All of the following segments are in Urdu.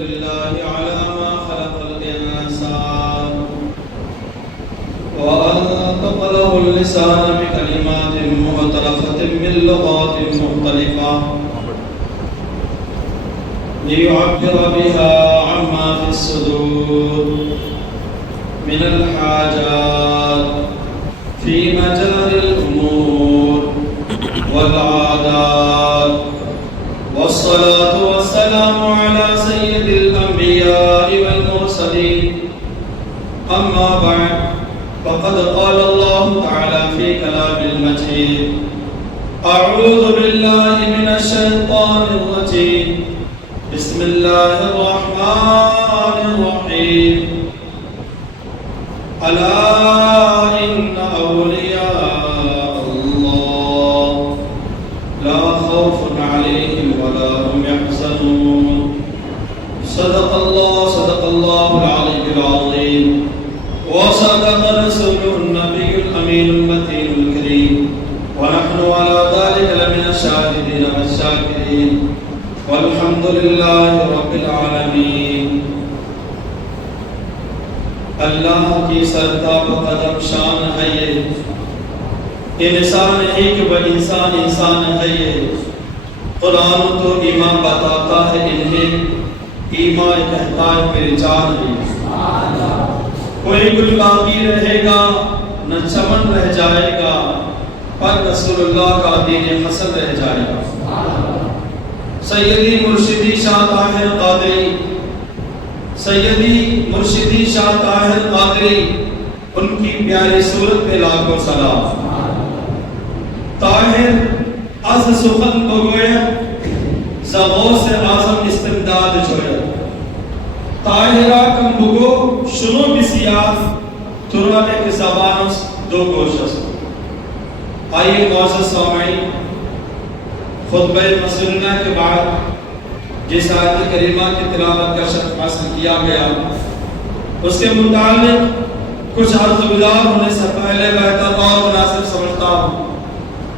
لله على ما خلق الإنسان وأنطق له اللسان بكلمات مختلفة من لغات مختلفة ليعبر بها عما في الصدور من الحاجات في مجال الأمور والعادات. والصلاة والسلام على سيد الأنبياء والمرسلين. أما بعد، فقد قال الله تعالى في كلام المجيد: أعوذ بالله من الشيطان الرجيم. بسم الله الرحمن الرحيم. ألا إن أولياء الله لا خوف عليهم ولا هم يحزنون. صدق الله العلي العظيم، وصدق رسوله النبي الأمين المتين الكريم، ونحن على ذلك لمن الشاهدين والشاكرين، والحمد لله رب العالمين. اللہ کی سرتاب قدم شان ہے یہ، انسان ہی کہ وہ انسان ہے یہ. قرآن تو ایمان بتاتا ہے انہیں، ایمان کہتا ہے میری جان ہے. کوئی گل باقی رہے گا نہ چمن رہ جائے گا، پر رسول اللہ کا دین حسن رہ جائے گا. سیدی مرشدی شاہ طاہر قادری، سیدی مرشدی شاہ طاہر قادری، ان کی پیاری صورت پہ لاکھوں سلام. طاہر از سخن بگویا، زغوث اعظم استمداد جویا. طاہرہ کم بگو شنو بسیار، ترانے کے زبانوں دو گوشت. آئیے معزز سامعین، خطبہ مسنونہ کے بعد جس آیت کریمہ کی تلاوت کا شرف حاصل کیا گیا، اس کے متعلق کچھ عرض گزار ہونے سے پہلے بہتر اور مناسب سمجھتا ہوں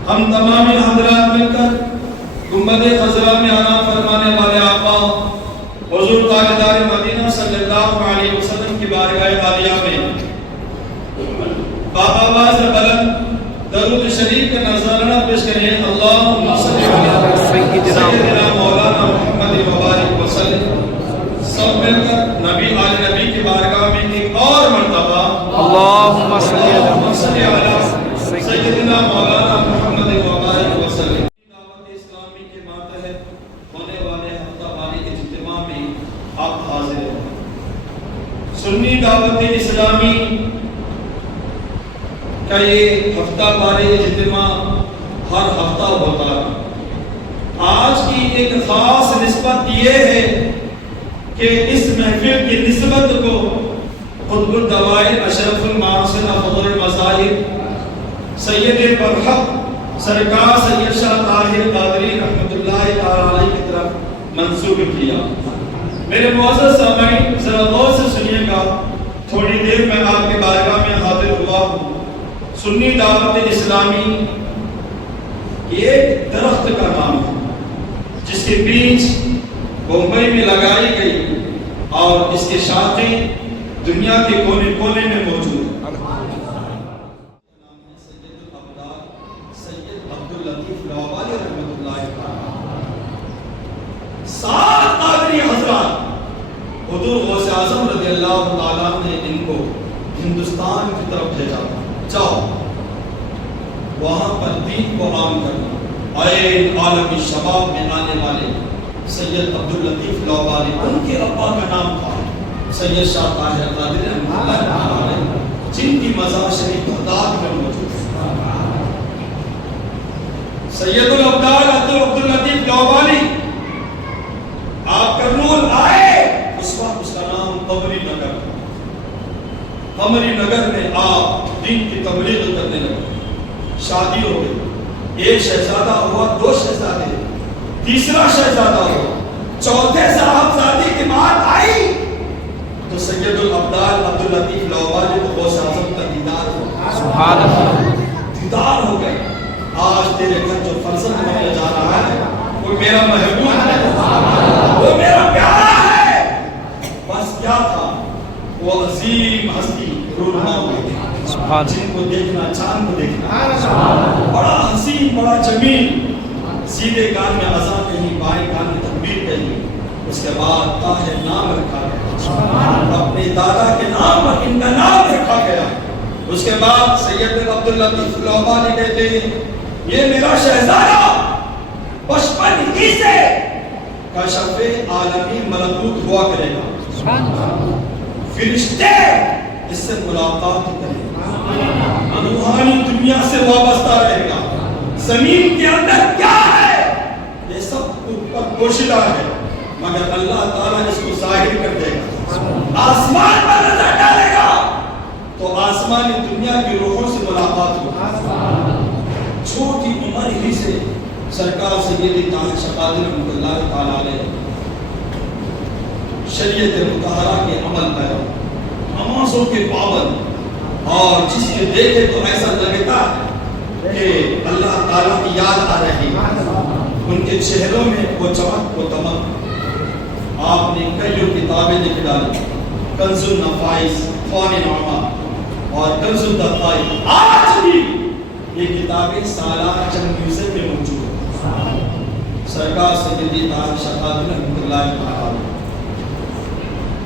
ہم تمام حضرات مل کر گنبد خضرا میں آرام فرمانے والے آقا حضور تاجدار مدینہ صلی اللہ علیہ وسلم کی بارگاہ عالیہ میں بآواز بلند درود شریف کا نذرانہ پیش کریں. اللہم صلی علی سیدنا مولانا محمد مبارک وسلم. سب مل کر نبی آل نبی کی بارگاہ میں ایک اور مرتبہ اللہم صلی علی سیدنا مولانا محمد مبارک وسلم. دعوت اسلامی کے ماتحت ہونے والے ہفتہ واری اجتماع میں آپ حاضر ہیں. سنی دعوت اسلامی کا یہ ہفتہ واری اجتماع ہر ہفتہ ہوتا ہے. آج کی ایک خاص نسبت یہ ہے کہ اس محفل کی نسبت کو قطب الدوائر اشرف المعاصر فضل المظاہر سید برحق سرکار سید شاہ طاہر قادری رحمۃ اللہ علیہ کی طرف منسوب کیا. میرے معزز سامعین، ذرا غور سے سنیے گا. تھوڑی دیر میں آپ کے بارگاہ میں حاضر ہوا ہوں. سنی دعوت اسلامی ایک درخت کا نام ہے جس کے بیج بمبئی میں لگائی گئی اور اس کے شاخیں دنیا کے کونے کونے میں موجود ہیں. سید الابدال سید عبداللطیف لوابالی رحمۃ اللہ تعالی. 7 قادری حضرات حضور غوث اعظم رضی اللہ تعالیٰ نے ان کو ہندوستان کی طرف بھیجا. جاؤ وہاں پر دین کو عام کرنا. عین عالمی شباب میں آنے والے سید عبداللطیف لوابالی، ان کے ابا کا نام تھا سید شاہ طاہر قادری رحمۃ اللہ تعالی، جن کی مزار شریف بغداد میں موجود ہے. سید الابدال عبداللطیف لوابالی آپ کرنول آئے، اس وقت اس کا نام قمری نگر. قمری نگر میں آپ دین کی تبلیغ کرنے لگے. شادی ہو گئی، ایک شہزادہ ہوا، 2 شہزادے، تیسرا شہزادہ ہوا. چوتھے صاحبزادی کی بات آئی تو سید الابدال عبداللطیف لوابالی کو غوث اعظم کا دیدار ہوا. سبحان اللہ، دیدار ہو گئے. آج تیرے گھر جو فرزند ہونے جا رہا ہے وہ میرا محبوب ہے، وہ میرا پیارا ہے. جن کو دیکھنا چاند کو دیکھنا، بڑا حسین بڑا جمیل، سیدھے کان میں اذان کہیں، بائیں کان میں تکبیر کہیں، اس کے بعد طاہر نام رکھا گیا، اپنے دادا کے نام پر ان کا نام رکھا گیا۔ اس کے بعد سید عبداللطیف العبانی کہتے ہیں یہ میرا شہزادہ بچپن ہی سے کشف عالمی ملکوت ہوا کرے گا، فرشتے اس سے ملاقات کریں گے، روحانی دنیا سے وابستہ رہے گا۔ زمین کے اندر کیا ہے یہ سب اوپر پوشیدہ ہے، مگر اللہ تعالیٰ اس کو ظاہر کر دے گا۔ آسمان پر نظر ڈالے گا تو آسمانی دنیا کی روحوں سے ملاقات ہوگی۔ چھوٹی عمر ہی سے سرکار سیدی طاہر شقادری رحمۃ اللہ تعالیٰ علیہ شریعت مطہرہ کے عمل پر، نمازوں کے پابند، اور جس کے دیکھے تو ایسا لگتا ہے کہ اللہ تعالیٰ کی یاد آ رہی ہے، ان کے چہروں میں وہ چمک وہ دمک۔ آپ نے کئی کتابیں لکھ ڈالی، کنز النفائس، خوان نعمہ اور کنز الدقائق، آج بھی یہ کتابیں سالار چند میوزیم میں موجود ہیں۔ سرکار سیدی طاہر شقادری رحمۃ اللہ تعالیٰ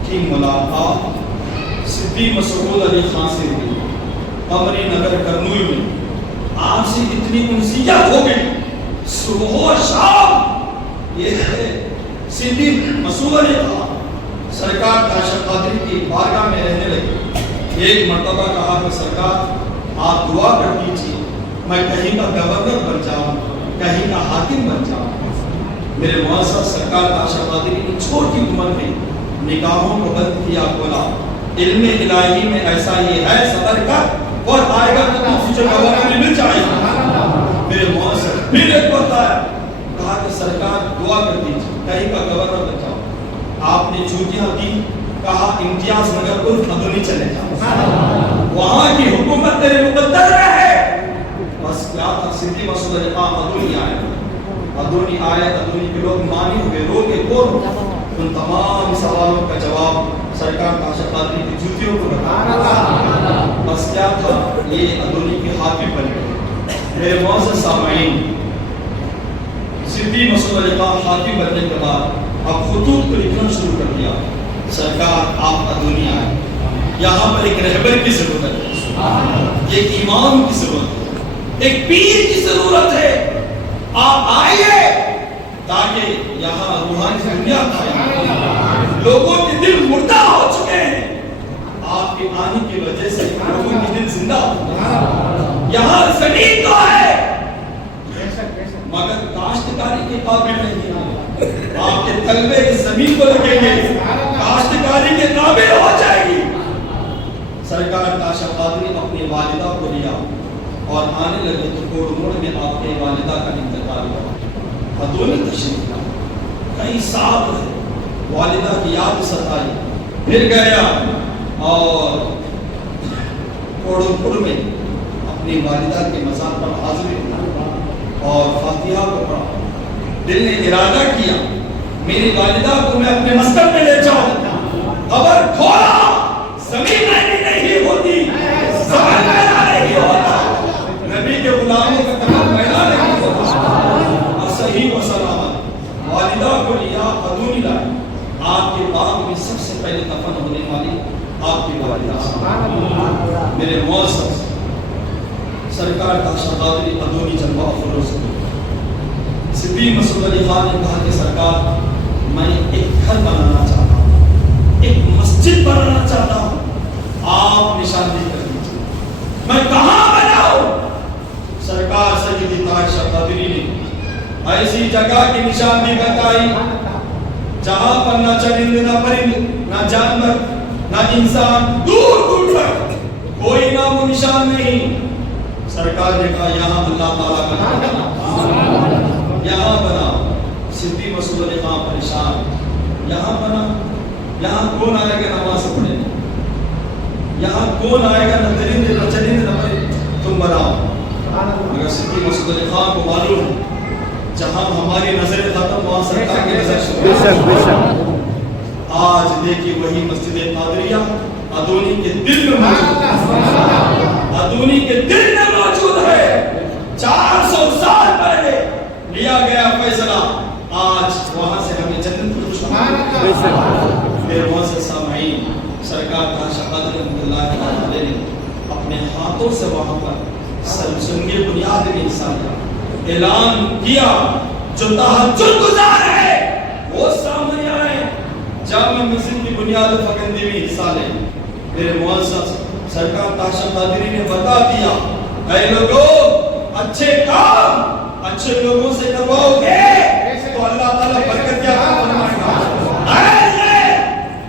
کی ملاقات صدیق مسعود علی خان سے ہوئی قمری نگر کرنول میں۔ آپ سے اتنی انسیت ہو گئی، صبح و شام یہ ہے صدیق مسعود علی خان سرکار طاہر شقادری کی بارگاہ میں رہنے لگے۔ ایک مرتبہ کہا کہ سرکار آپ دعا کر دیجیے میں کہیں کا گورنر بن جاؤں، کہیں کا حاکم بن جاؤں۔ میرے معزز سرکار طاہر شقادری کی چھوٹی عمر میں نگاہوں کو بند کیا، بولا علم الہی میں ایسا ہی ہے، صبر کر اور آئے گا تو تجھے گورنر مل جائے گا۔ میرے معزز پھر ایک بتایا، کہا کہ سرکار دعا کر دیجیے کہیں کا گورنر بن جاؤ۔ آپ نے چھٹیاں دی، کہا امتیاز نگر عرف ادونی چلے جاؤ، وہاں کی حکومت تیرے مقدر میں ہے۔ بس کیا تھا، صدیق مسعود علی خان ادونی آئے، ادونی آئے، ادونی کے لوگ مانی ہوئے، رو کے کون، ان تمام سوالوں کا جواب سرکار طاہر شقادری کی جوتیوں کو بتایا۔ بس کیا تھا، یہ ادونی کے حاکم بن گئے۔ میرے معزز سامعین، صدیق مسعود علی خان حاکم بننے کے بعد اب خطوط کو لکھنا شروع کر دیا۔ سرکار آپ ادونی آئے، یہاں پر ایک رہبر کی ضرورت ہے، ایک امام کی ضرورت ہے، ایک پیر کی ضرورت ہے، آپ آئیے تاکہ یہاں روحانی دنیا پائے۔ لوگوں کے دل مردہ ہو چکے ہیں، آپ کے آنے کی وجہ سے لوگوں کے دل زندہ ہو گئے۔ یہاں زمین تو ہے مگر کاشتکاری کے قابل نہیں ہے، آپ کے طلبے کی زمین کو لگیں گے، کاشتکاری کے قابل ہو جائے گی۔ سرکار طاہر شقادری اپنی والدہ کو لیا اور آنے لگے تو کوڑ موڑ میں آپ کے والدہ کا انتقال ہوا۔ ادونی تشریف لایا، کئی سال رہے، والدہ کی یاد ستائی، پھر گیا اور کوڑ میں اپنی والدہ کے مزار پر حاضر ہوا اور فاتحہ کو پڑھا۔ دل نے ارادہ کیا میری والدہ کو میں اپنے مسکن میں لے جاؤں۔ قبر کھولا، زمین نہیں ہوتی، زمین پیدا نہیں ہوتا، نبی کے غلاموں کا قدم پیدا نہیں ہوتا۔ اور صحیح و سلامت والدہ کو لیا، ادونی لائے۔ آپ کے باغ میں سب سے پہلے دفن ہونے والی آپ کی والدہ۔ میرے معزز سرکار طاہر شقادری ادونی جلوہ افروز ہوئے۔ صدیق مسعود علی خان نے کہا کہ سرکار میں ایک گھر بنانا چاہتا ہوں، ایک مسجد بنانا چاہتا ہوں، آپ نشاندہی کر دیجیے، میں کہاں بناؤں؟ سرکار سیدی طاہر شقادری نے ایسی جگہ کی نشاندہی بتائی جہاں پر نہ چرند نہ پرند نہ جانور نہ انسان، دور دور تک کوئی نام و نشان نہیں۔ سرکار نے کہا یہاں اللہ تعالیٰ کا نام بنا، یہاں بنا۔ صدیق مسعود علی خان پریشان، یہاں بنا، یہاں کون آئے گا نماز پڑھنے، یہاں کون آئے گا نہ درند نہ چرند نہ پرند، تم بناؤ۔ مگر صدیق مسعود علی خان کو معلوم ہے جہاں ہماری نظر ختم وہاں سرکار کی نظر شروع۔ آج دیکھیے وہی مسجد قادریہ ادونی کے دل میں موجود ہے۔ ادونی کے دل میں موجود ہے. 400 سال پہلے لیا گیا فیصلہ, آج وہاں سے ہمیں جنت کو میرے معزز سامعین, سرکار تاشا قادری رحمۃ اللہ علیہ نے اپنے ہاتھوں سے وہاں پر سنگ بنیاد میں حصہ لیا, اعلان کیا جو تہجد گزار ہے وہ سامنے آئے, جامع مسجد کی بنیاد فکندی میں حصہ لیں. میرے معزز سرکار تاشا قادری نے بتا دیا, اے لوگوں اچھے کام اچھے لوگوں سے کرواؤ گے تو اللہ تعالیٰ برکت کیا فرمائے گا.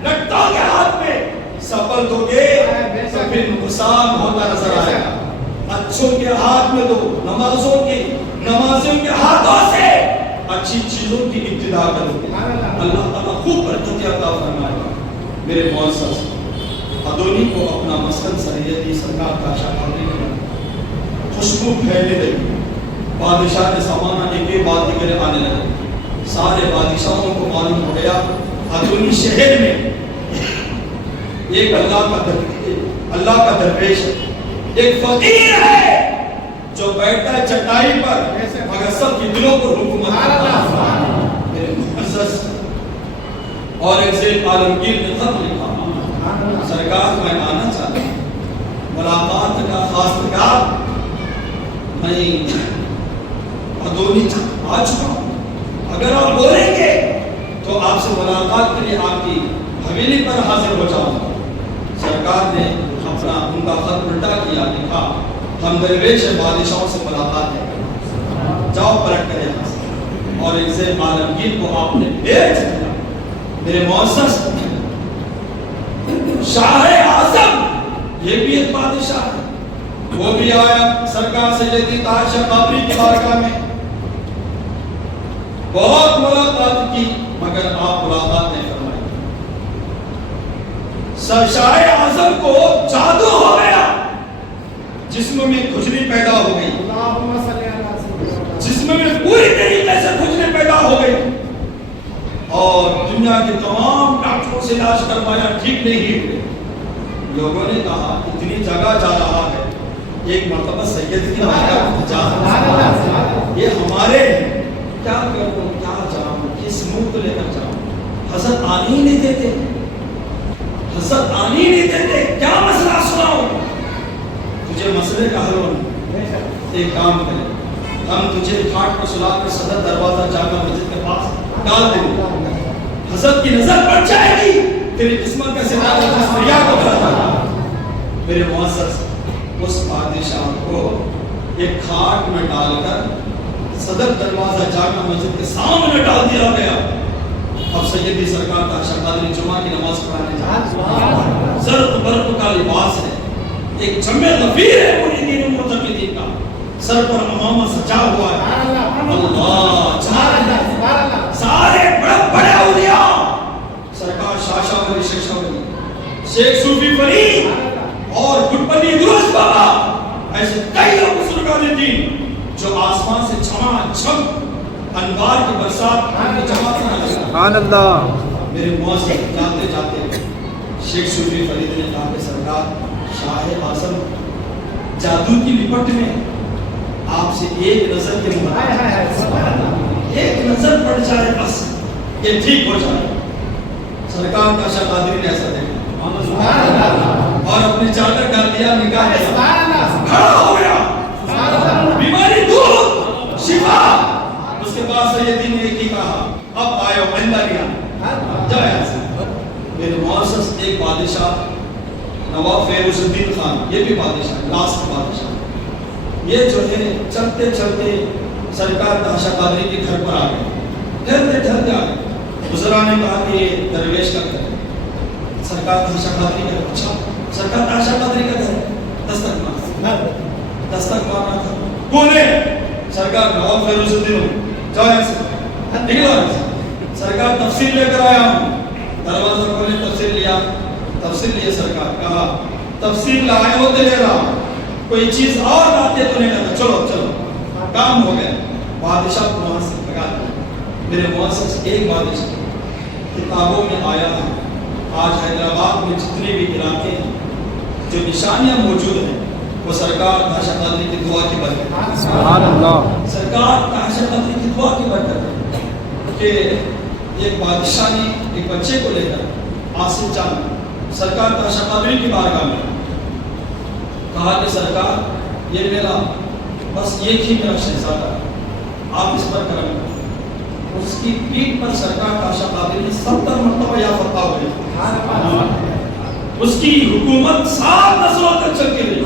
لٹوں کے ہاتھ میں سفل دو گے تو پھر نقصان ہوتا نظر آئے گا. اچھوں کے ہاتھ میں دو, نمازیوں کے ہاتھوں سے اچھی چیزوں کی ابتدا کرو گے, اللہ تعالیٰ خوب برکت عطا فرمائے گا. میرے معزز ادونی کو اپنا مسکن سید سرکار تاشا قادری نے خوشبو پھیلنے لگی. بادشاہ نے سامانا ایک بعد دیگر آنے لگے. سارے بادشاہوں کو معلوم ہو گیا ادونی شہر میں ایک اللہ کا درویش ہے, ایک فقیر ہے جو بیٹھتا ہے چٹائی پر مگر سب کے دلوں پر حکومت کرتا ہے. میرے معزز اور ایک زیر عالمگیر نے خط لکھا, سرکار میں آنا چاہتا ہوں, ملاقات کا خواستگار میں ادونی آ چکا ہوں, اگر آپ بولیں گے تو آپ سے ملاقات کے لیے آپ کی حویلی پر حاضر ہو جاؤں. سرکار نے اپنا ان کا خط الٹا کیا, لکھا ہم درویش بادشاہوں سے ملاقات ہے, جاؤ پلٹ کرے یہاں سے. اور ایک زیر عالمگیر کو آپ نے بھیج دیا. میرے معزز شاہ اعظم یہ بھی ایک بادشاہ ہے, وہ بھی آیا سرکار سیدی تاشا قادری کی بارگاہ میں, بہت ملاقات کی مگر آپ ملاقات نہیں فرمائی. شاہ اعظم کو جادو ہو گیا, جسم میں کھجلی پیدا ہو گئی, جسم میں پوری طریقے سے کھجلی پیدا ہو گئی, اور دنیا کے تمام ڈاکٹروں سے علاج کروایا ٹھیک نہیں ہوئے. لوگوں نے کہا اتنی جگہ جا رہا ہے, ایک مرتبہ سید کی بارگاہ جا, یہ ہمارے کیا کروں کیا جاؤں کس منہ کو لے کر جاؤں. حضرت آنے ہی نہیں دیتے, حضرت آنے ہی نہیں دیتے, کیا مسئلہ سناؤں تجھے, مسئلے کا حل ہونا. ایک کام کریں, ہم تجھے کھاٹ پر سلا کر صدر دروازہ جامع مسجد کے پاس ڈال دیں گے, حضرت کی نظر پڑ جائے گی تیری قسمت کا ستارہ جس دریا کو بھرا تھا. میرے معزز اس بادشاہ کو ایک کھاٹ میں ڈال کر صدر دروازہ جامع مسجد کے سامنے ڈال دیا گیا. اب سیدی سرکار تاشا قادری جمعہ کی نماز پڑھانے جا, زرق برق کا لباس ہے, ایک جمع غفیر ہے مریدین و معتقدین کا, سر پر امامہ سجا ہوا ہے. اللہ سارے بڑے بڑے اولیاء, سرکار شاشا ولی شیخ ولی شیخ صوفی فرید اور گٹپلی درست بابا, ایسے کئی لوگ بزرگان دین جو آسمان سے چھما چھم انوار کی برسات سبحان اللہ. میرے معزز جاتے جاتے شیخ صوفی فرید نے کہا کہ سرکار شاہ اعظم جادو کی لپٹ میں آپ سے ایک نظر کے ایک نظر پڑ جائے بس یہ ٹھیک ہو جائے. سرکار تاشا قادری نے ایسا دیکھا اور اپنی چادر ڈال دیا, نکاح کھڑا ہو گیا, بیماری دور, شفا. اس کے بعد سیدی نے ایک ہی کہا اب آئے آئندہ نہیں آنا, جب ایسا. میرے معزز ایک بادشاہ نواب فیروز الدین خان, یہ بھی بادشاہ, لاسٹ بادشاہ, یہ جو ہے چلتے چلتے سرکار تاشا قادری کے گھر پر آ گئے, ڈرتے آ گئے. بزرگاں نے کہا کہ یہ درویش کا گھر ہے. سرکار تاشا قادری کا, اچھا سرکار تاشا قادری کا گھر ہے, دستک مارنا تھا, کون ہے؟ سرکار نواب فیروز الدین, جاؤ ایسے نکلو ایسے. سرکار تفسیر لے کر آیا ہوں, دروازہ کھولے, تفسیر لیا, تفسیر لیے. سرکار کہا تفسیر لائے ہوتے لے رہا ہوں, کوئی چیز اور لاتے تو نہیں لگا, چلو چلو. کام ہو گیا, بادشاہ کو وہاں سے لگا دیا. میرے معزز ایک بادشاہ کتابوں میں آیا ہے, آج حیدرآباد میں جتنے بھی علاقے ہیں جو نشانیاں موجود ہیں وہ سرکار تاشا قادری کی دعا کی برکت ہے. سبحان اللہ. سرکار تاشا قادری کی دعا کی برکت ہے کہ ایک بادشاہ نے ایک بچے کو لے کر آصف چاند سرکار تاشا قادری کی بارگاہ میں کہا کہ سرکار یہ میرا بس ایک ہی میرا شہزادہ ہے، آپ اس پر کرم کریں. اس کی پیٹھ پر سرکار تاشا قادری نے 70 مرتبہ یا فتح ہوئی. اس کی حکومت 7 نسلوں تک چل کے رہی،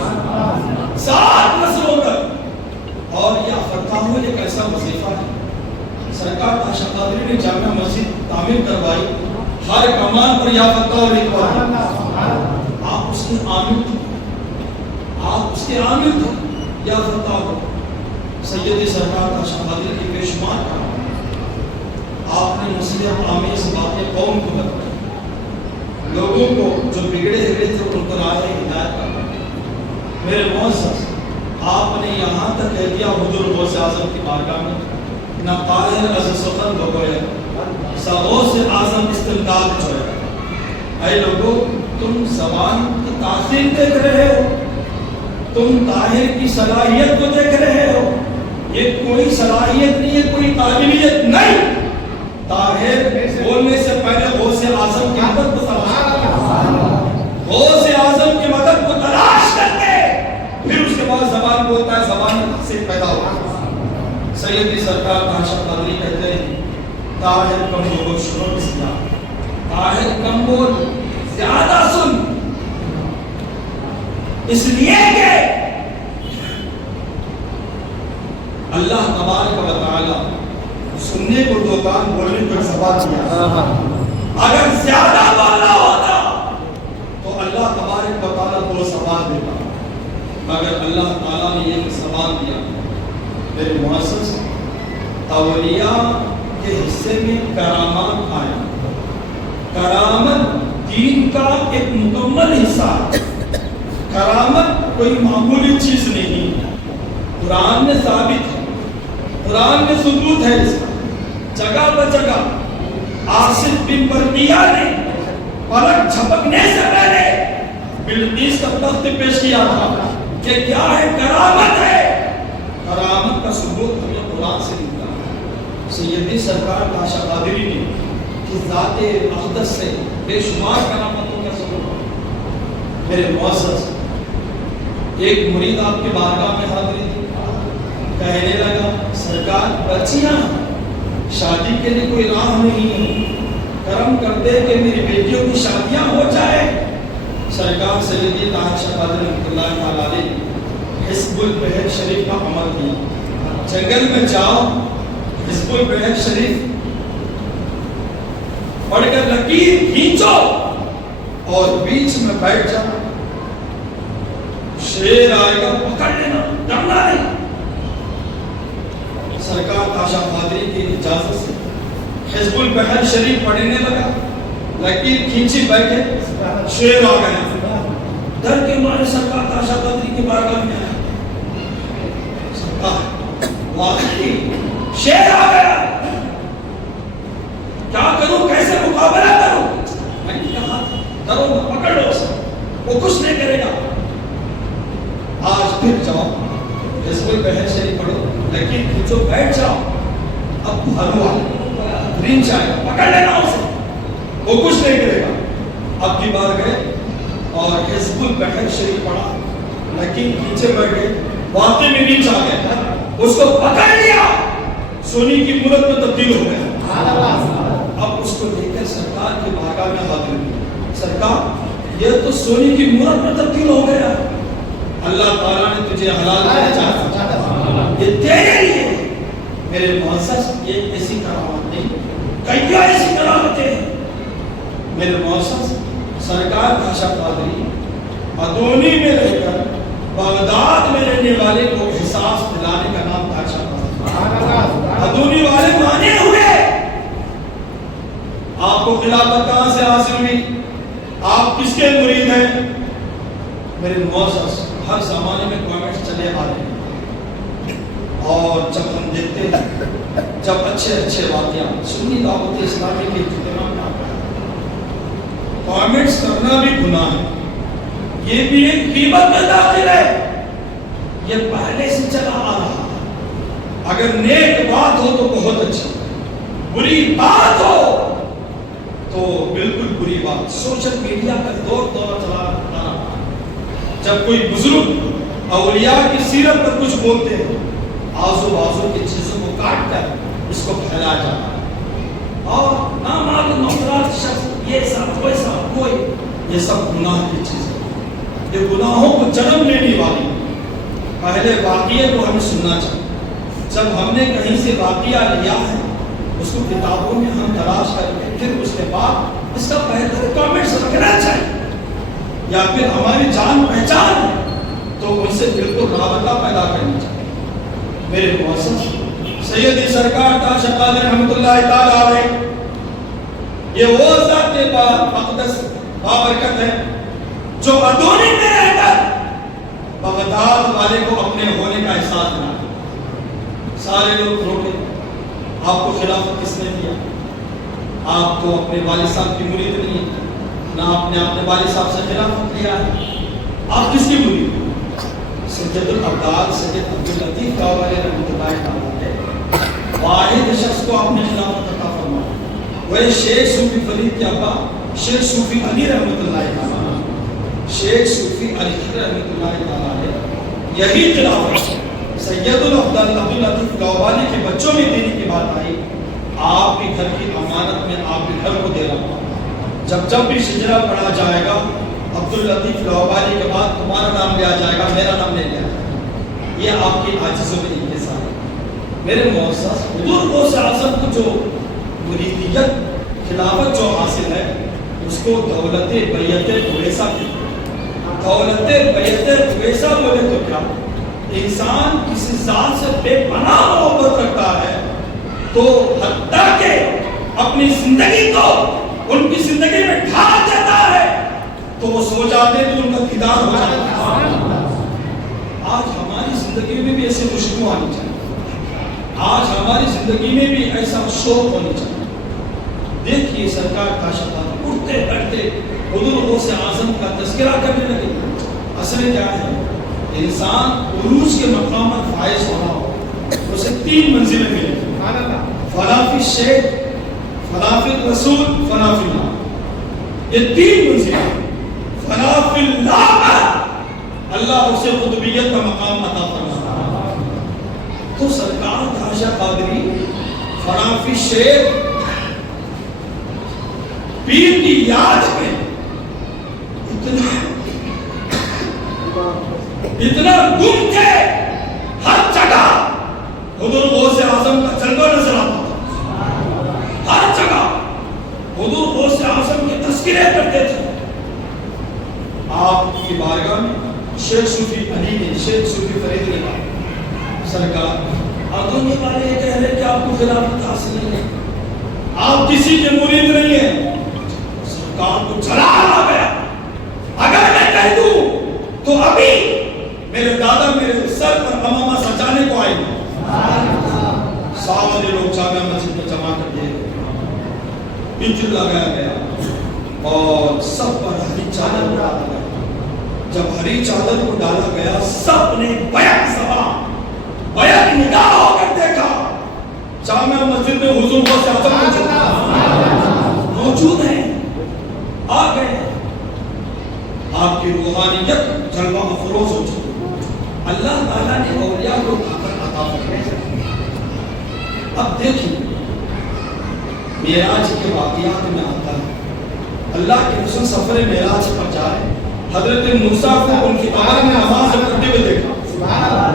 7 نسلوں تک. اور یا فتح ہو ایک ایسا وظیفہ ہے. سرکار تاشا قادری نے جامع مسجد تعمیر کروائی، ہر کمان پر یا فتح ہو لکھوائی. آپ اس کے عامل تھے، آپ اس کے عامل تھے. یا فتح ہو سیدی سرکار تاشا قادری کی بے شمار کا آپ نے نصیحت آمیز باتیں قوم کو بتائی، لوگوں کو جو بگڑے ہوئے تھے ان کو راہ ہدایت کرنا. میرے معزز، آپ نے یہاں تک کہہ دیا حضور غوث اعظم کی بارگاہ میں نہ طاہر از سخن لوگوئے سا غوث اعظم استمداد چھوڑے. اے لوگوں، تم زبان کی تاثیر دیکھ رہے ہو، تم طاہر کی صلاحیت کو دیکھ رہے ہو. یہ کوئی صلاحیت نہیں ہے، کوئی قابلیت نہیں. طاہر بولنے سے پہلے غوث اعظم کی مدد کو تلاش کرتے، غوث اعظم کی مدد کو تلاش کرتے، پھر اس کے بعد زبان بولتا ہے، زبان میں تاثیر پیدا ہوتا ہے. سیدی سرکار تاشا قادری کہتے ہیں طاہر کم بول سنو اسلام، طاہر کم بول زیادہ سن، اس لیے کہ اللہ تبارک و تعالی سننے کو دو کان بولنے کو ایک زبان دیا. اگر زیادہ بولنا ہوتا تو اللہ تبارک و تعالی دو زبان دیتا، مگر اللہ تعالی نے ایک زبان دیا. میرے معزز، اولیاء کے حصے میں کرامات آیا. کرامت دین کا ایک مکمل حصہ ہے. کرامت کوئی معمولی چیز نہیں. قرآن میں ثابت ہے، قرآن میں ثبوت ہے اس کا. جگہ بجگہ آصف بن برقیہ نے پلک جھپکنے سے پہلے بلقیس کا تخت پیش کیا تھا کہ کیا ہے؟ کرامت ہے. کرامت کا ثبوت ہمیں قرآن سے ملتا ہے. سیدی سرکار تاشا قادری نے کہ ذات اقدس سے بے شمار کرامتوں کا ثبوت. میرے معزز، ایک مرید آپ کی بارگاہ میں حاضری تھی، کہنے لگا سرکار بچیاں شادی کے لیے کوئی راہ نہیں ہے، کرم کر دے کہ میری بیٹیوں کی شادیاں ہو جائے. سرکار سیدی تاشا قادری رحمۃ اللہ تعالی علیہ حزب البحر شریف کا عمل کیا. جنگل میں جاؤ، حزب البحر شریف پڑھ کر لکیر کھینچو اور بیچ میں بیٹھ جاؤ. شیر آئے گا پکڑ لینا، ڈرنا نہیں. سرکار تاشا قادری کی اجازت سے حزب البحر شریف پڑھنے لگا، لکیر کھینچی بیٹھے، شیر آ گیا. ڈر کے مارے سرکار تاشا قادری کی بارگاہ میں آیا. سرکار واقعی شیر آ گیا، کیا کروں، کیسے مقابلہ کروں؟ میں نے کہا ڈرو مت، پکڑ لو اسے، وہ کچھ نہیں کرے گا. آج پھر جاؤ، حزب البحر شریف پڑھو، لیکن کھینچو، بیٹھ جاؤ. اب ہلوا ریچ آئے، پکڑ لینا اسے، وہ کچھ نہیں کرے گا. اب کی بار گئے اور حزب البحر شریف پڑھا، لیکن کھینچے بیٹھ گئے. واقعی میں ریچ آ گیا، اس کو پکڑ لیا، سونی کی مورت میں تبدیل ہو گیا. اب اس کو لے کر سرکار کی بارگاہ میں حاضر ہوئے. سرکار یہ تو سونی کی مورت میں تبدیل ہو گیا، اللہ تعالیٰ نے تجھے حلال کیا چاہتا، یہ تیرے لیے. میرے معزز، یہ ایسی کرامت نہیں، کئی ایسی کرامتیں ہیں. میرے معزز، سرکار تاشا قادری ادونی میں رہ کر بغداد میں رہنے والے کو احساس دلانے کا نام تاشا قادری. ادونی والے مانے ہوئے. آپ کو خلافت کہاں سے حاصل ہوئی؟ آپ کس کے مرید ہیں؟ میرے معزز، ہر زمانے میں کامنٹس چلے آ رہے ہیں، اور جب ہم دیکھتے ہیں جب اچھے اچھے واقعات سنی دعوت اسلامی کے اجتماع میں آتا ہے، کامنٹس کرنا بھی گناہ ہے، یہ بھی ایک غیبت میں داخل ہے. یہ پہلے سے چلا آ رہا ہے. اگر نیک بات ہو تو بہت اچھی، بری بات ہو تو بالکل بری بات. سوشل میڈیا کا دور چلا رہا ہے. جب کوئی بزرگ اولیاء کی سیرت پر کچھ بولتے ہیں، آزو بازو کی چیزوں کو کاٹ کر اس کو پھیلایا جاتا ہے، اور نامعلوم افراد شخص یہ سب ویسا کوئی، یہ سب گناہ کی چیز ہے، یہ گناہوں کو جنم لینے والی. پہلے واقعے کو ہمیں سننا چاہیے. جب ہم نے کہیں سے واقعہ لیا ہے اس کو کتابوں میں ہم تلاش کر کے پھر اس کے بعد اس کا بہتر کامنٹس رکھنا چاہیے، یا پھر ہماری جان پہچان ہے تو ان سے بالکل رابطہ پیدا کرنا چاہیے. میرے معزز سیدی سرکار تاج قادر رحمۃ اللہ تعالی علیہ، یہ وہ ذات مقدس بابرکت ہے جو ادونی میں رہ کر بغداد والے کو اپنے ہونے کا احساس دلایا. سارے لوگ روٹے، آپ کو خلافت کس نے دیا؟ آپ تو اپنے والد صاحب کی مرید نہیں ہیں، نہ آپ نے اپنے والد صاحب سے خلافت لیا ہے. آپ کس کی مرید ہیں؟ سید الابدال سید عبداللطیف کاوانی رحمۃ اللہ تعالی واحد شخص کو آپ نے خلافت عطا فرمایا. وہ شیخ صوفی فرید کے ابا شیخ صوفی علی رحمۃ اللہ تعالی، شیخ صوفی علی رحمۃ اللہ تعالی، یہی خلافت سید عبداللطیف کاوانی کے بچوں میں دینے کی بات آئی. آپ کے گھر کی امانت میں آپ کے گھر کو دے رہا ہوں. جب بھی شجرہ پڑھا جائے گا عبداللطیف کاوانی کے بعد تمہارا نام لیا جائے گا، میرا نام نہیں لیا جائے گا. یہ آپ کی عاجزوں میں انکسار ہے. میرے معزز حضور غوث اعظم کو جو مریدیت خلافت جو حاصل ہے اس کو دولت بیعت اویسا کہتے ہیں. دولت بیعت اویسا بولے تو کیا؟ انسان کسی ذات سے بے پناہ محبت رکھتا ہے تو حتیٰ کہ اپنی زندگی کو ان کی زندگی میں ڈھال دیتا ہے تو وہ سو جاتے تو ان کا دیدار ہو جاتا ہے. آج ہماری زندگی میں بھی ایسے خوشبو آنی چاہیے، آج ہماری زندگی میں بھی ایسا شوق ہونی چاہیے. دیکھیے سرکار تاشقات اٹھتے بیٹھتے حضور غوث اعظم کا تذکرہ کرنے لگے. اصل کیا ہے؟ انسان عروج کے مقام پر فائز ہونا ہو اسے 3 منزلیں ملیں: فنا فی الشیخ، فنا فی الرسول، فنا فی اللہ. یہ 3 منزلیں. فنا فی اللہ، اللہ اسے قطبیت کا مقام عطا فرماتا. تو سرکار تاشا قادری فنا فی الشیخ پیر کی یاد میں اتنا گم تھے، ہر جگہ حضور غوث اعظم کا جلوہ نظر آتا تھا. ہر جگہ حضور غوث اعظم کے تذکرے کرتے تھے. آپ کی بارگاہ میں شیخ صوفی علی نے، شیخ صوفی فرید نے کہا سرکار آدھونے والے یہ کہہ رہے کہ آپ کو خلافت حاصل نہیں ہے، آپ کسی کے مرید نہیں ہیں. سرکار کو جلال آ گیا. اگر میں کہہ دوں تو ابھی میرے دادا میرے سر پر امامہ سجانے کو آئے گے. سارے لوگ جامع مسجد میں جمع کر دیے، پنجر لگایا گیا اور سب پر ہری چادر ڈالا گیا. جب ہری چادر کو ڈالا گیا سب نے بیک زبان بیک نگاہ ہو کر دیکھا. جامع مسجد میں حضور غوث اعظم موجود ہیں، آ گئے. آپ کی روحانیت جلوہ افروز ہو چکی. اللہ تعالیٰ نے اولیاء کو عطا فرمایا. اب دیکھیں معراج کے واقعات میں آتا ہے اللہ کے رسول سفر معراج پر جائے. حضرت موسیٰ کو ان کی قبر میں نماز پڑھتے ہوئے دیکھا.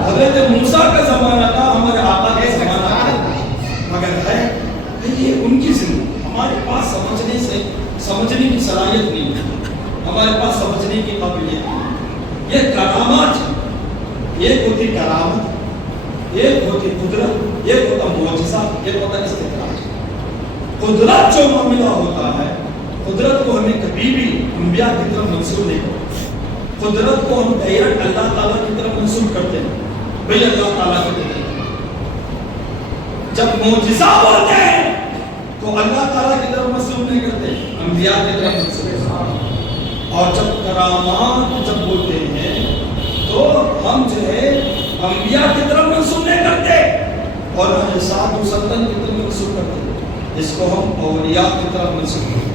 حضرت موسیٰ کا زمانہ تھا، ہمارے آقا کا زمانہ تھا، مگر ہے یہ ان کی زندگی. ہمارے پاس سمجھنے کی صلاحیت نہیں ہے، ہمارے پاس سمجھنے کی قابلیت نہیں. یہ کرامات، ایک ہوتی کرامت، ایک ہوتی قدرت، ایک ہوتا معجزہ، ایک ہوتا استدراج. قدرت جو معاملہ ہوتا ہے، قدرت کو ہمیں کبھی بھی انبیاء کی طرف منسوب نہیں کرتے. قدرت کو ہم ڈائریکٹ اللہ تعالیٰ کی طرف منسوب کرتے ہیں، بھئی اللہ تعالیٰ کی طرف. جب معجزہ ہوتے ہیں تو اللہ تعالیٰ کی طرف منسوب نہیں کرتے، انبیاء کی طرف منسوب کرتے. اور جب کرامات جب بولتے ہیں تو ہم جو ہے انبیاء کی طرف منسوب نہیں کرتے اور اہل سعد و سلطن کی طرف منسوب کرتے، اس کو ہم اولیاء کی طرف منسوب کرتے۔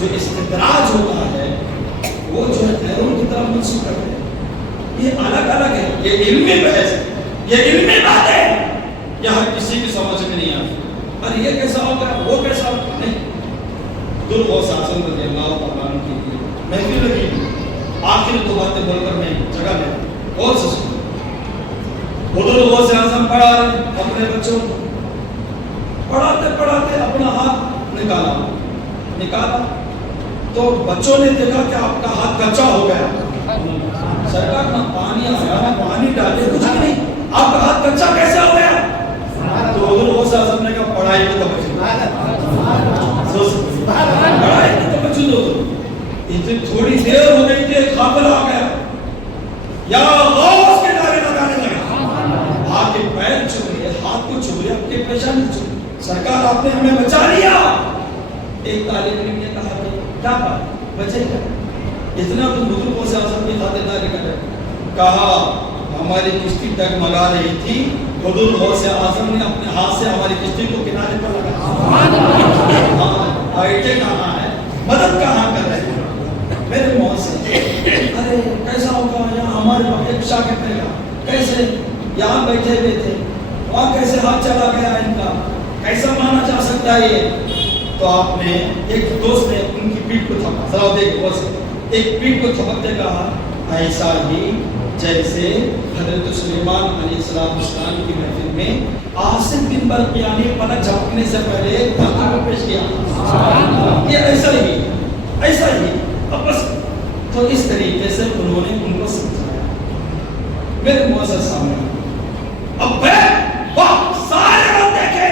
جو استدراج ہوتا ہے وہ جو ہے غیروں کی طرف منسوب کرتے ہیں، یہ الگ الگ ہے، یہ علمی بحث ہے، یہ علمی بات ہے، یہ ہر کسی کی سمجھ میں نہیں آتی۔ اور یہ کیسا ہوگا، وہ کیسا ہوگا، نہیں۔ غوث اعظم رضی اللہ تعالیٰ عنہ کی محفل لگی، آخر دو باتیں بول کر میں جگہ لے غور سے سنو۔ حضور غوث اعظم پڑھا رہے اپنے بچوں کو، پڑھاتے پڑھاتے اپنا ہاتھ نکالا تو بچوں نے دیکھا کہ آپ کا ہاتھ کچا ہو گیا۔ سرکار نہ پانی آیا نہ پانی ڈالے، کچھ نہیں، آپ کا ہاتھ کچا کیسے ہو گیا؟ تو حضور غوث اعظم نے کہا پڑھائی میں توجہ، پڑھائی میں توجہ دو۔ اتنی تھوڑی دیر ہو گئی تھی، ایک قافلہ آ گیا، یا غوث کے نعرے لگانے لگا، آ کے پیر چھوڑیے، ہاتھ کو چھوڑیے، آپ کے پیشانی چھوڑیے، سرکار آپ نے ہمیں بچا لیا۔ ایک طالب علم نے کہا کہ کیا بات بچے گا، اتنا تو حضور غوث اعظم کی خاطرداری کر رہے، کہا ہماری کشتی ڈگمگا رہی تھی، حضور غوث اعظم نے اپنے ہاتھ سے ہماری کشتی کو کنارے پر لگایا۔ آئیٹے کہاں ہے، مدد کہاں کر رہے ہیں میرے محسن؟ ارے کیسا ہوگا، یہاں ہمارے ایک شاگرد نے کہا کیسے یہاں بیٹھے ہوئے تھے، وہاں کیسے ہاتھ چلا گیا ان کا، کیسا مانا جا سکتا ہے یہ؟ تو آپ نے ایک دوست نے ان کی پیٹھ کو تھپا، ذرا دیکھو ایک پیٹھ کو تھپکتے کہا ایسا ہی جیسے حضرت سلیمان علیہ السلام کی محفل میں عاصم بن برقیانی پلک جھپکنے سے پہلے دھرتی کو پیش کیا، یہ ایسا ہی اب بس۔ تو اس طریقے سے انہوں نے ان کو سمجھایا۔ میرے معزز سامنے اب سارے لوگ دیکھے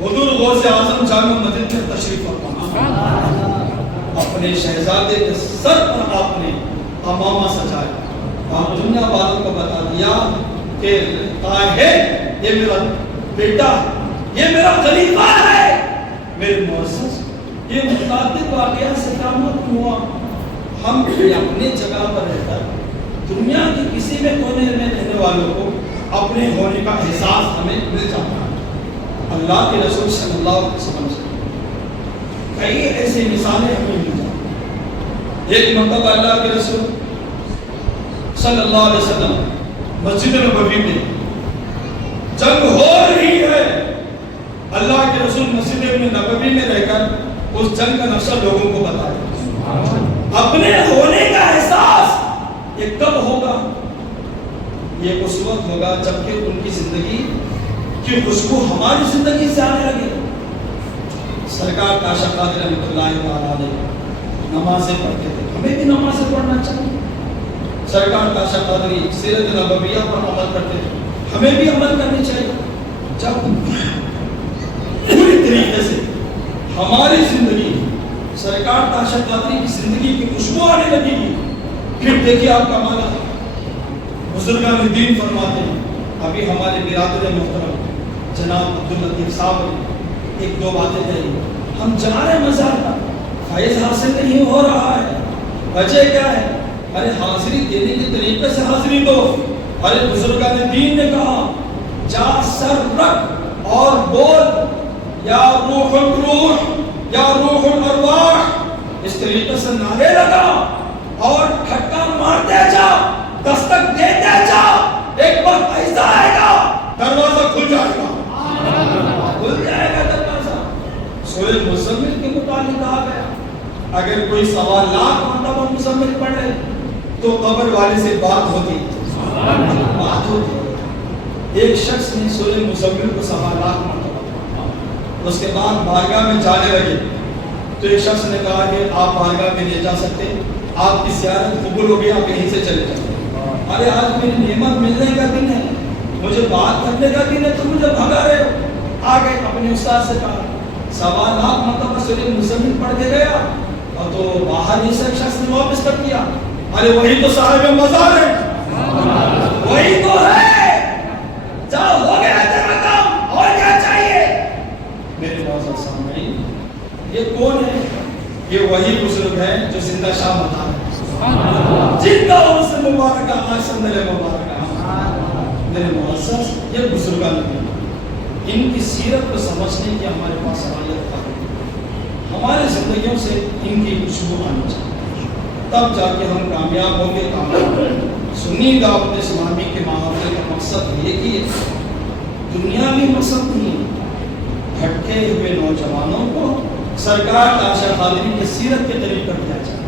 حضور غوث اعظم جامع مسجد میں تشریف فرما، اپنے شہزادے کے سر پر آپ نے امامہ سجایا اور دنیا والوں کو بتا دیا کہ طاہر یہ میرا بیٹا ہے، یہ میرا خلیفہ ہے۔ میرے معزز یہ متعدد واقعہ سے قیامت ہوا، ہم اپنے جگہ پر رہ کر دنیا کی کسی میں کونے میں رہنے والوں کو اپنے ہونے کا احساس ہمیں مل جاتا ہے۔ اللہ کے رسول صلی اللہ علیہ وسلم سے کئی ایسی مثالیں ہمیں مل جاتی۔ ایک مرتبہ اللہ کے رسول صلی اللہ علیہ وسلم مسجد نبوی میں جنگ ہو رہی ہے، اللہ کے رسول مسجد نبوی میں رہ کر اس جنگ کا نقشہ لوگوں کو بتایا۔ اپنے ہونے کا احساس یہ کب ہوگا؟ یہ اس وقت ہوگا جبکہ ان کی زندگی کی خوشبو ہماری زندگی سے آنے لگے۔ سرکار کاشا قادری رحمۃ اللہ تعالیٰ علیہ نمازیں پڑھتے تھے، ہمیں بھی نمازیں پڑھنا چاہیے۔ سرکار کاشا قادری سیرت نبویہ پر عمل کرتے تھے، ہمیں بھی عمل کرنی چاہیے۔ جب پوری طریقے سے ہماری زندگی سرکار کاشا قادری کی زندگی کی خوشبو آنے لگے گی، پھر دیکھیے آپ کا مانا بزرگان دین فرماتے ہیں۔ ابھی ہمارے برادر محترم جناب عبداللطیف صاحب نے ایک دو باتیں کہی، ہم جا رہے مزار پر، فیض حاصل نہیں ہو رہا ہے، وجہ کیا ہے؟ ارے حاضری دینے کے طریقے سے حاضری دو۔ ارے بزرگان دین نے کہا جا سر رکھ اور بول یا روح الروح یا روح الارواح، اس طریقے سے نعرے لگا اور کھٹکا مارتے جا، دستک دیتے جا، ایک وقت ایسا آئے گا دروازہ کھل جائے گا، کھل جائے گا دروازہ۔ سورہ مزمل کے متعلق کہا گیا اگر کوئی 1.25 لاکھ مرتبہ مزمل پڑھے تو قبر والے سے بات ہوتی۔ ایک شخص نے سورہ مزمل کو 1.25 لاکھ مرتبہ پڑھا، اس کے بعد بارگاہ میں جانے لگے تو ایک شخص نے کہا کہ آپ بارگاہ میں نہیں جا سکتے، آپ کی زیارت قبول ہو گئی، آپ یہیں سے چلے جائیں۔ ارے آج میری نعمت ملنے کا دن ہے، مجھے بات کرنے کا دن ہے، تو مجھے بھگا رہے ہو۔ آگے اپنے استاد سے کہا 1.25 لاکھ مرتبہ سورہ مزمل پڑھ کے گیا اور تو باہر ہی سے ایک شخص نے واپس کر دیا، ارے وہی تو صاحب مزار ہے، وہی تو ہے، جاؤ ہو گیا تیرا کام، اور کیا چاہیے؟ میرے معزز سامعین، یہ کون ہے؟ یہ وہی بزرگ ہے جو زندہ شاہ بتا رہے ہیں، جن کا ان سے مبارکہ آج سندل مبارکہ۔ میرے معزز یہ بزرگان ان کی سیرت کو سمجھنے کی ہمارے پاس صلاحیت ہے، ہمارے زندگیوں سے ان کی خوشبو آنی چاہیے، تب جا کے ہم کامیاب ہوں گے، کامیاب ہوں گے۔ سنی دعوت اسلامی کے محاورے کا مقصد یہ کہ دنیاوی مقصد نہیں ہے، بھٹکے ہوئے نوجوانوں کو سرکار تاشا قادری کی سیرت کے قریب کر دیا جائے،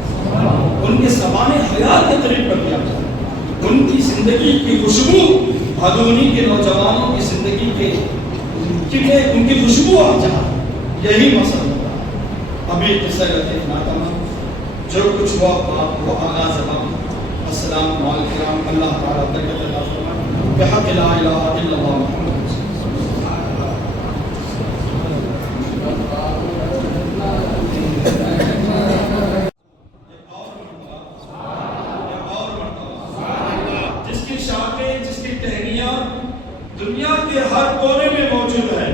ان کے زمانے حیات کے قریب کر دیا جائے، ان کی زندگی کی خوشبو بھدونی کے نوجوانوں کی زندگی کے ان کی خوشبو آ جائے، یہی مقصد ہوتا ہے۔ ابھی قصہ لطیف ناتمہ جو کچھ ہوا وہ آغاز ہے۔ السلام علیکم، اللہ تعالیٰ برکت عطا فرمائے بحق لا الہ الا اللہ محمد رسول اللہ۔ جس کی شاخیں، جس کی ٹہنیاں دنیا کے ہر کونے میں موجود ہے،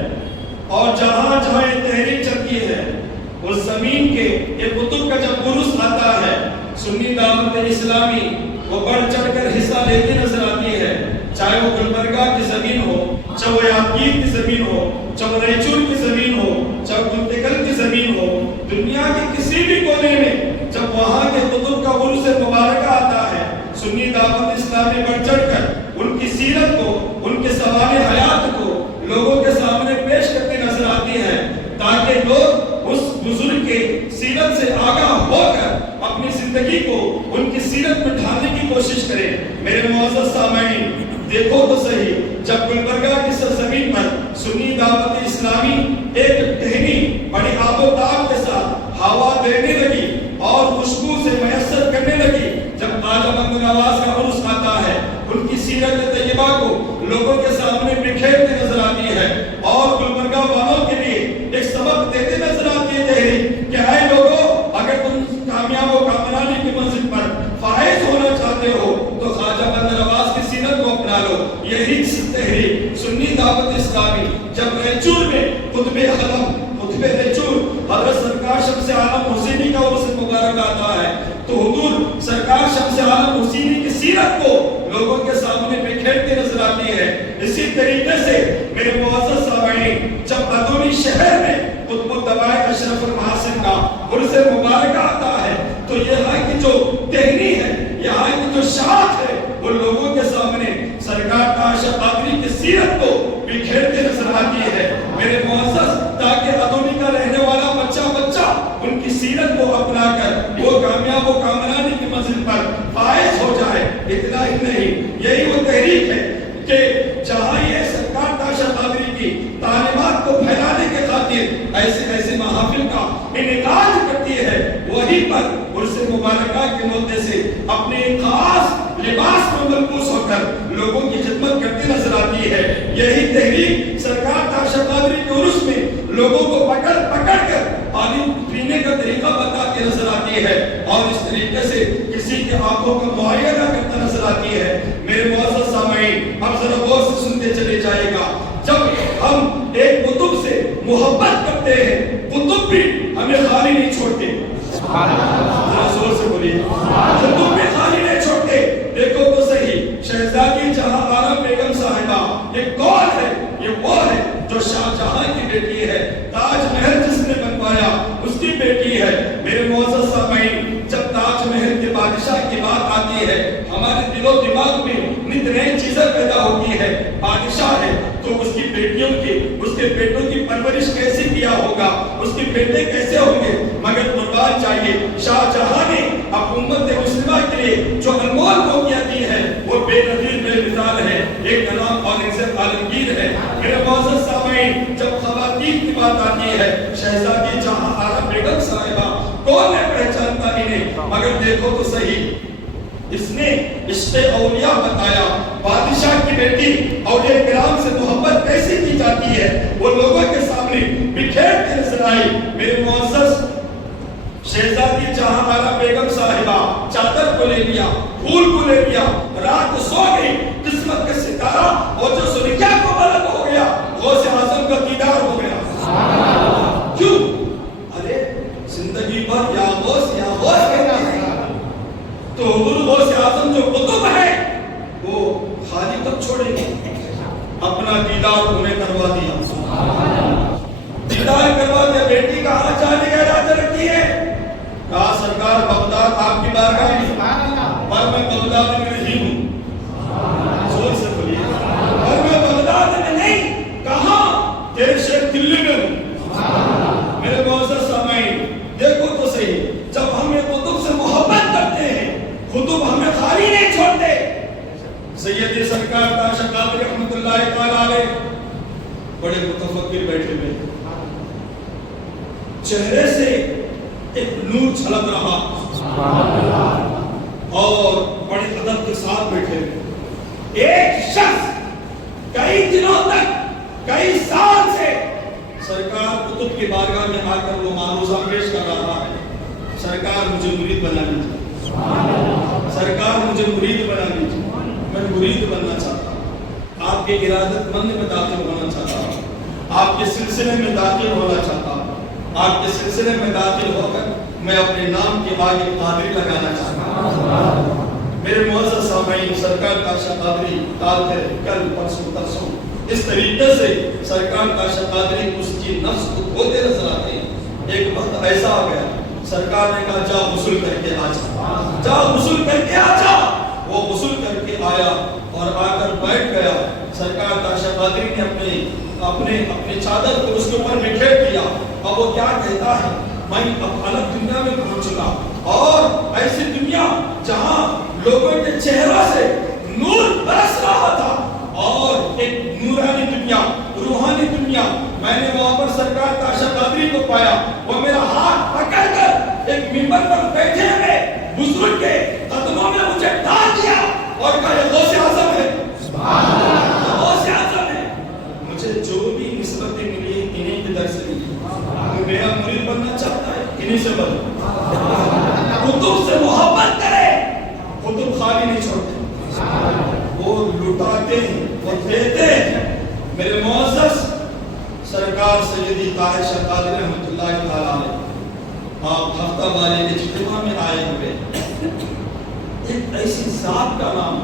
اور جہاں جہاں یہ تحریک چلتی ہے اس زمین کے یہ کتب کا جب عرس آتا ہے، سنی دعوت اسلامی وہ بڑھ چڑھ کر حصہ لیتی نظر آتی ہے، چاہے وہ گلبرگہ کی زمین ہو، چاہے وہ یادگیر کی زمین ہو، چاہے وہ ریچور کی زمین ہو، چاہے گلتگل کی زمین ہو، دنیا کے کسی بھی کونے میں جب وہاں کے کتب کا عرس مبارکہ آتا ہے، سنی دعوت اسلامی بڑھ چڑھ کر ان کی سیرت کو، ان کے سوال حیات کو لوگوں کے سامنے پیش کرتے نظر آتی ہے، تاکہ لوگ اس بزرگ کے سیرت سے آگاہ ہو کر اپنی زندگی کو ان کی سیرت میں ڈھالنے کی کوشش کریں۔ میرے معزز سامعین، دیکھو تو صحیح، جب گلبرگہ کی سرزمین پر سنی دعوت اسلامی ایک ٹہنی بڑی آب و تاب کے ساتھ ہوا دینے لگی اور خوشبو سے میسر کرنے لگی، جب خواجہ بندر نواز کا عرس آتا ہے، ان کی سیرت طیبہ کو لوگوں کے سامنے بکھیرتے نظر آتی ہے، اور گلبرگہ والوں کے لیے ایک سبق دیتے نظر آتی ہے تحریک کہ اے لوگوں، اگر تم کامیاب و کامرانی کی منزل پر فائز ہونا چاہتے ہو تو خواجہ بندر نواز کی سیرت کو اپنا لو۔ یہی تحریک سنی دعوت اسلامی جب ریچور میں قطب اعظم قطب ریچور حضرت سرکار شمس عالم حسینی کا عرس مبارک آتا ہے، تو حضور سرکار شمس عالم حسینی کی سیرت کو لوگوں کے سامنے بکھیرتے نظر آتی ہے۔ اسی طریقے سے میرے معزز سامعین، جب ادونی شہر میں قطب الدوائے اشرف المحاسن کا عرس مبارک آتا ہے، تو یہاں کی جو ٹہنی ہے، یہاں کی جو شاخ ہے، وہ لوگوں کے سامنے سرکار تاشا قادری کی سیرت کو بکھیرتے نظر آتی ہے۔ میرے معزز، تاکہ ادونی کا رہنے والا بچہ ان کی سیرت کو اپنا کر وہ کامیاب و کامرانی کی منزل پر فائز ہو جائے۔ اتنا ہی نہیں، یہی وہ تحریک ہے کہ جہاں یہ سرکار تاشا قادری کی تعلیمات کو پھیلانے کے خاطر ایسے محافل کا انعقاد کرتی ہے، وہیں پر عرس مبارکہ کے موقع سے اپنے خاص لباس میں ملبوس ہو کر لوگوں کی خدمت کرتی نظر آتی ہے۔ یہی تحریک سرکار تاشا قادری کے عرس میں لوگوں کو پکڑ کر پانی پینے کا طریقہ بتاتی نظر آتی ہے، اور اس طریقے سے کسی کے آنکھوں کا معائنہ کرتا نظر آتی ہے۔ میرے معزز سامعین، اب ذرا غور سے سنتے چلے جائے گا، جب ہم ایک کتب سے محبت کرتے ہیں، کتب بھی ہمیں خالی نہیں چھوڑتے۔ ذرا زور سے بولیے، کتب بھی خالی نہیں چھوڑتے۔ دیکھو تو صحیح، شہزادی جہاں آرا بیگم صاحبہ یہ کون ہے؟ یہ وہ ہے جو شاہ جہاں کی بیٹی ہے، تاج محل جس نے بنوایا اس کی بیٹی ہے۔ میرے معزز سامعین، جب تاج محل کے بادشاہ کی بات آتی ہے، ہمارے دل و دماغ میں نت نئی چیزیں پیدا ہوتی ہے۔ بادشاہ ہے تو اس کی بیٹیوں کی، اس کے بیٹوں کی پرورش کیسے کیا ہوگا، اس کے بیٹے کیسے ہوں گے، مگر قربان چاہیے شاہ جہاں نے حکومت مسلمہ کے لیے جو انمول موقعہ دی ہے وہ بے نظیر بے مثال ہے، ایک نام اورنگزیب عالمگیر ہے۔ میرے معزز سامعین، جب خواتین کی بات آتی ہے، شہزادی جہاں آرا بیگم صاحبہ کون ہے پہچانتا انہیں، مگر دیکھو تو صحیح، اس نے عشق اولیاء بتایا، بادشاہ کی بیٹی اولیاء کرام سے محبت کیسے کی جاتی ہے وہ لوگوں کے سامنے بکھیر کے نظر آئی۔ میرے معزز، شہزادی جہاں آرا بیگم صاحبہ چادر کو لے لیا، پھول کو لے لیا، رات سو گئی، قسمت کا ستارہ اور جو سلکیا کو بلند ہو گیا، غوث اعظم کا دیدار ہو گیا۔ کیوں؟ ارے زندگی بھر یا غوث کہتے ہیں، تو حضور غوث اعظم جو قطب ہے وہ خالی کب چھوڑیں گے؟ کہاں جانے کا ارادہ رکھتی ہے؟ کہا سرکار بغداد آپ کی بارگاہ میں، پر میں بغداد میں نہیں ہوں. زور سے بولیے، پر میں بغداد میں نہیں. کہاں؟ تیرے شہر دلی میں ہوں. میرے معزز سامعین دیکھو تو صحیح، جب ہم یہ کتب سے محبت کرتے ہیں، کتب ہمیں خالی نہیں چھوڑتے. سید سرکار تاشا قادری رحمت اللہ تعالی علیہ بڑے متفکر بیٹھے ہوئے، چہرے سے ایک نور چھلک رہا اور بڑے ادب کے ساتھ بیٹھے ہوئے. ایک شخص کئی دنوں تک، کئی سال سے سرکار کتب کی بارگاہ میں آ کر وہ معروضہ پیش کر رہا ہے، سرکار مجھے مرید بنا لیجیے، سرکار مجھے مرید بنا لیجیے، میں مرید بننا چاہتا ہوں، آپ کے ارادت مند میں داخل ہونا چاہتا ہوں، آپ کے سلسلے میں داخل ہونا چاہتا ہوں، آپ کے سلسلے میں داخل ہو کر میں اپنے نام کے آگے قادری لگانا چاہتا ہوں. میرے معزز سامعین سرکار تاشا قادری کل پرسوں اس طریقے سے سرکار تاشا قادری اس کی نفس کو کھوتے نظر آتے ہیں. ایک وقت ایسا آ گیا، سرکار نے کہا جا غسل کر کے آ جا، جا غسل کر کے آ جا. وہ غسل کر کے آیا اور آ کر بیٹھ گیا. سرکار تاشا قادری نے اپنے چادر کو اس کے اوپر بکھیر دیا. اب وہ کیا کہتا ہے، میں اب الگ دنیا میں پہنچ چکا، اور ایسی دنیا جہاں لوگوں کے چہروں سے نور برس رہا تھا، اور ایک نورانی دنیا، روحانی دنیا. میں نے وہاں پر سرکار تاشا قادری کو پایا. وہ میرا ہاتھ پکڑ کر ایک منبر پر بیٹھے ہوئے بزرگ کے قدموں میں مجھے ڈال دیا اور کہا یہ غوث اعظم ہے، غوث اعظم ہے. مجھے جو بھی نسبتیں ملی انہیں کی در سے ملی. میرا مرید بننا چاہتا ہے انہیں سے بن. کتب سے محبت کرے، کتب خالی نہیں چھوڑتے، وہ لٹاتے ہیں، وہ دیتے ہیں. میرے معزز سرکار سیدی طاہر شاہ قادری رحمت اللہ تعالی علیہ آپ ہفتہ واری اجتماع میں آئے ہوئے. ایک ایسی ذات کا نام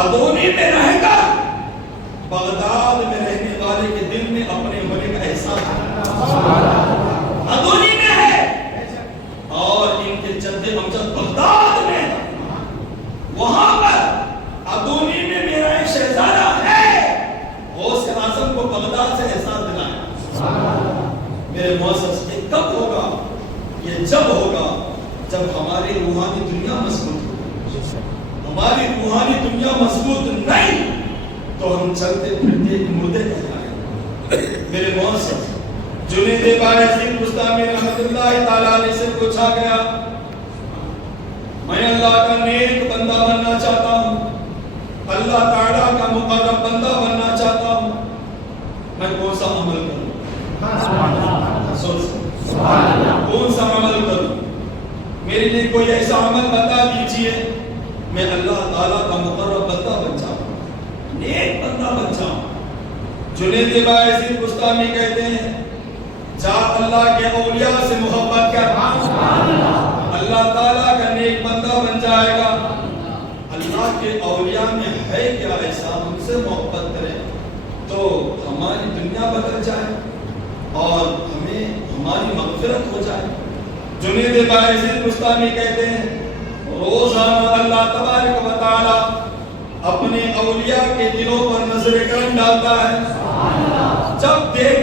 ادونی میں رہے گا، بغداد میں رہنے والے کے دل میں اپنے ہونے کا احساس ادونی میں ہے، اور ان کے جد امجد بغداد میں. وہاں پر ادونی میں میرا ایک شہزادہ ہے، غوث اعظم کو بغداد سے احساس دلایا. میرے معزز یہ کب ہوگا؟ یہ جب ہوگا جب ہماری روحانی دنیا مضبوط ہوگی. ہماری روحانی دنیا مضبوط نہیں تو ہم چلتے پھرتے مردے کہہ جائیں. میرے معزز جنید بایزید بستامی رحمت اللہ تعالی علیہ سے پوچھا گیا، میں اللہ کا نیک بندہ بننا چاہتا ہوں، اللہ تعالیٰ کا مقرب بندہ بننا چاہتا ہوں، میں کون سا عمل کروں؟ کون سا عمل کروں؟ میرے لیے کوئی ایسا عمل بتا دیجئے میں اللہ تعالیٰ کا مقرب بندہ بن جاؤں، نیک بندہ بن جاؤں. جنید بایزید بستامی کہتے ہیں جا اللہ کے اولیاء سے محبت کر، اللہ تعالیٰ کا نیک بندہ بن جائے گا. اللہ کے اولیاء میں ہے کیا ایسا ہم سے محبت کریں تو ہماری دنیا بدل جائے اور ہمیں ہماری مغفرت ہو جائے. جنید بایزید بستامی کہتے ہیں روزانہ اللہ تبارک و تعالی اپنے اولیاء کے دلوں پر نظر کرم ڈالتا ہے. جب دیکھے